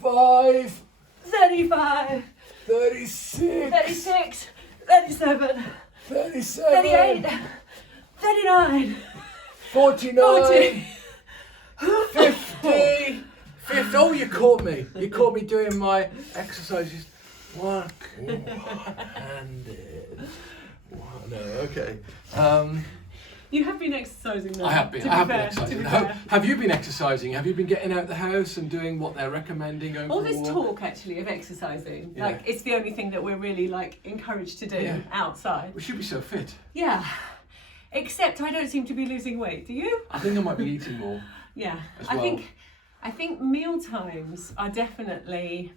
35, 35, 36, 36, 37, 37, 38, 39, 49, 40. 50. Oh, you caught me. You caught me doing my exercises. One-handed. No, okay. You have been exercising though. I have been. To I have be been fair, exercising. to be fair. Have you been exercising? Have you been getting out the house and doing what they're recommending? Going All for a this walk? talk actually of exercising, Yeah. like it's the only thing that we're really like encouraged to do Yeah. outside. We should be so fit. Yeah. Except I don't seem to be losing weight. Do you? I think I might be eating more. Yeah. As I well. think meal times are definitely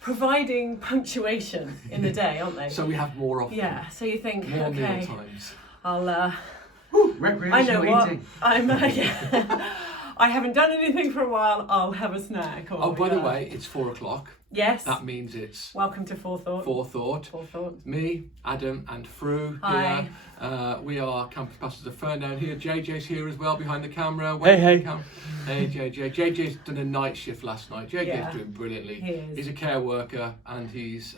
providing punctuation in the day, aren't they? So we have more of them. Yeah. So you think, More meal okay, times. I'll. I Recreational know what. eating. I'm. Yeah. I haven't done anything for a while. I'll have a snack. Or, Oh, by the way, it's 4 o'clock. Yes. That means it's Welcome to Forethought. Forethought. Forethought. Me, Adam, and Fru Hi. here. We are campus pastors of Ferndown here. JJ's here as well behind the camera. Hey. Hey, JJ. JJ's done a night shift last night. JJ's Yeah. doing brilliantly. He is. He's a care worker and he's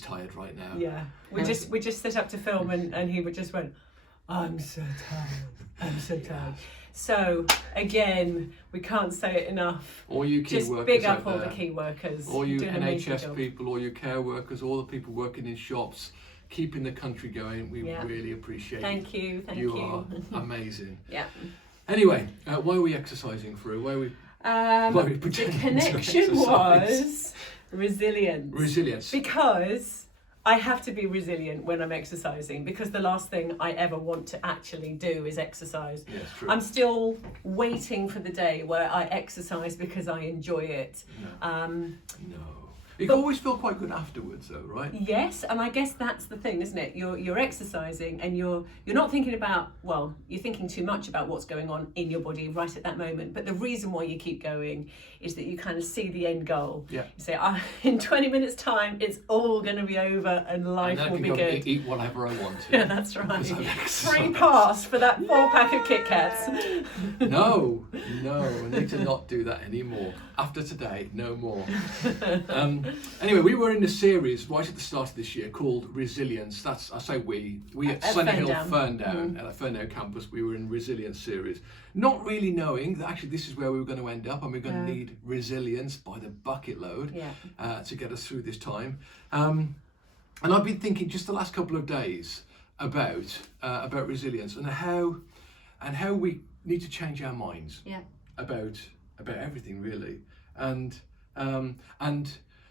tired right now. Yeah. We just set up to film and he just went, I'm so tired. I'm so tired. So again, we can't say it enough. All you key Just workers big out up all there, the key workers. all you doing an amazing NHS job. people, all your care workers, all the people working in shops, keeping the country going. We Yeah. really appreciate Thank you. Thank you. you. Are amazing. Yeah. Anyway, why are we exercising, Fru? Why are we Well, we The pretend to connection exercise. was resilience. resilience? Because I have to be resilient when I'm exercising, because the last thing I ever want to actually do is exercise. Yeah, it's true. I'm still waiting for the day where I exercise because I enjoy it. No. You can always feel quite good afterwards, though, right? Yes, and I guess that's the thing, isn't it? You're exercising and you're not thinking about, well, you're thinking too much about what's going on in your body right at that moment. But the reason why you keep going is that you kind of see the end goal. Yeah. You say, in 20 minutes time, it's all going to be over and life And I will can be go good. eat whatever I want to. Yeah, that's right. Because I've exercised. Free pass for that 4-pack of Kit Kats. No, I need to not do that anymore. After today, no more. Anyway, we were in a series right at the start of this year called Resilience. I say we at Sunnyhill, Ferndown, at the Ferndown campus, we were in Resilience series. Not really knowing that actually this is where we were going to end up, and we're going to need resilience by the bucket load to get us through this time. And I've been thinking just the last couple of days about resilience and how we need to change our minds about everything really, and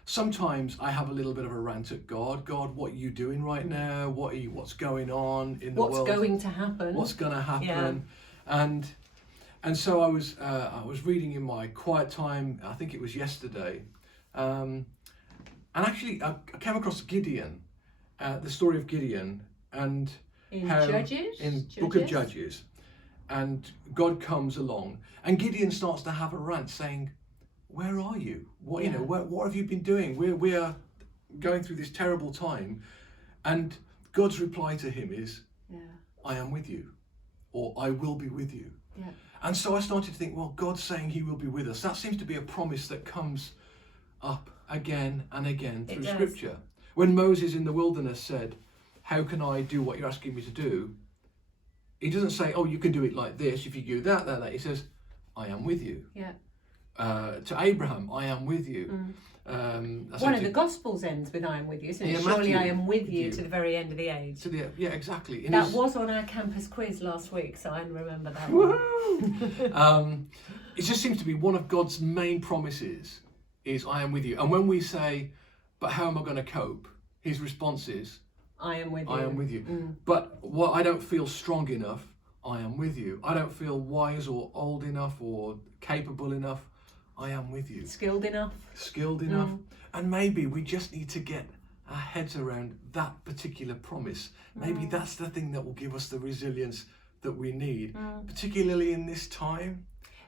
sometimes I have a little bit of a rant at God. God, what are you doing right now? What's going on in the world? What's going to happen? What's going to happen? And so I was reading in my quiet time. I think it was yesterday, and actually I came across Gideon, the story of Gideon, and In how Judges? in Book of Judges, and God comes along, and Gideon starts to have a rant saying, "Where are you? What what have you been doing? We are going through this terrible time," and God's reply to him is, "I am with you," or "I will be with you." Yeah. And so I started to think, well, God's saying he will be with us. That seems to be a promise that comes up again and again through Scripture. When Moses in the wilderness said, "How can I do what you're asking me to do?" He doesn't say, "Oh, you can do it like this if you do that." He says, "I am with you." Yeah. To Abraham, "I am with you." One of the Gospels ends with "I am with you," isn't it? Yeah, Surely Matthew, I am with you to the very end of the age. Yeah, exactly. That was on our campus quiz last week, so I remember that one. It just seems to be one of God's main promises is "I am with you." And when we say, "But how am I going to cope?" His response is, I am with you. "I am with you." But what I don't feel strong enough, I am with you. I don't feel wise or old enough or capable enough, I am with you. Skilled enough. Skilled enough. And maybe we just need to get our heads around that particular promise. Maybe that's the thing that will give us the resilience that we need, particularly in this time.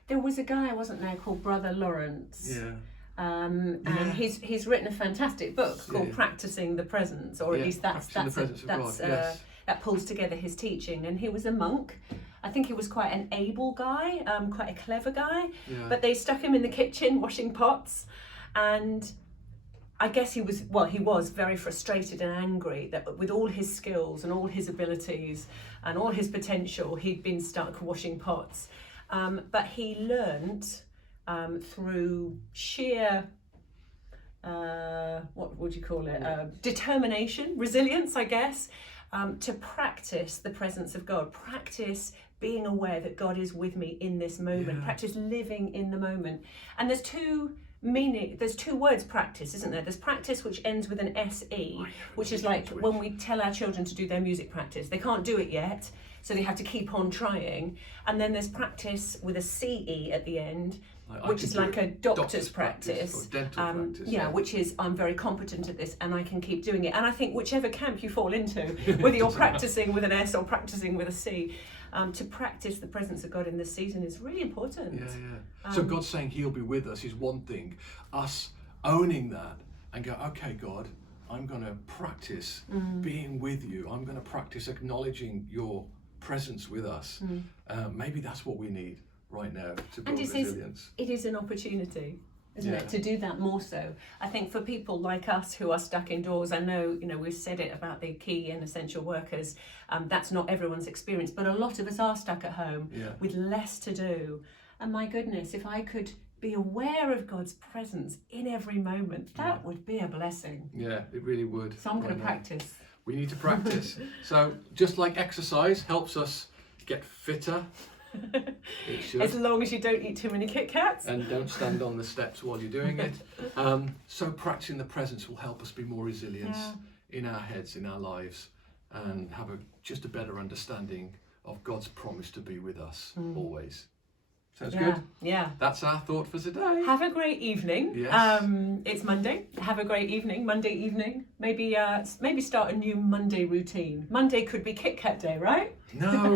There was a guy, wasn't there, called Brother Lawrence. Yeah. And he's written a fantastic book called Practicing the Presence, or at least that pulls together his teaching. And he was a monk, I think he was quite an able guy, quite a clever guy, Yeah. but they stuck him in the kitchen washing pots, and I guess he was very frustrated and angry that with all his skills and all his abilities and all his potential, he'd been stuck washing pots. But he learnt through sheer, what would you call it? Determination, resilience, I guess, to practice the presence of God, practice being aware that God is with me in this moment, practice living in the moment. And there's two words practice, isn't there? There's practice, which ends with an SE, which is like when we tell our children to do their music practice. They can't do it yet, so they have to keep on trying. And then there's practice with a CE at the end, which is like a doctor's practice. Or dental practice. Yeah, which is I'm very competent at this and I can keep doing it. And I think whichever camp you fall into, whether you're practicing with an S or practicing with a C, to practice the presence of God in this season is really important. Yeah. So God saying He'll be with us is one thing. Us owning that and go, okay, God, I'm going to practice being with you. I'm going to practice acknowledging your presence with us. Maybe that's what we need right now to build resilience. It is an opportunity, isn't it, to do that more so. I think for people like us who are stuck indoors, I know, we've said it about the key and essential workers, that's not everyone's experience, but a lot of us are stuck at home with less to do. And my goodness, if I could be aware of God's presence in every moment, that would be a blessing. Yeah, it really would. So I'm going to practice. We need to practice. So just like exercise helps us get fitter, it should. As long as you don't eat too many Kit Kats. And don't stand on the steps while you're doing it. So practicing the presence will help us be more resilient in our heads, in our lives, and have just a better understanding of God's promise to be with us always. Sounds good? Yeah. That's our thought for today. Have a great evening. Yes. It's Monday. Have a great evening, Monday evening. Maybe start a new Monday routine. Monday could be Kit Kat day, right? No.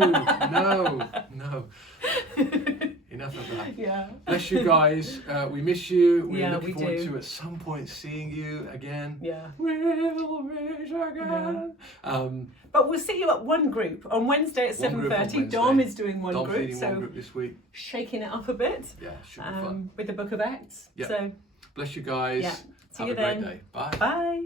Enough of that. Yeah. Bless you guys. We miss you. We're Yeah, looking we forward do. to at some point seeing you again. Yeah. We'll meet again. But we'll see you at One Group on Wednesday at One Group on 7:30. Wednesday. Dom is doing One Dom's Group, leading so One Group this week. shaking it up a bit. Yeah, should be fun. With the Book of Acts. Yeah. So Bless you guys. Yeah. See Have you a great then. day. Bye. bye.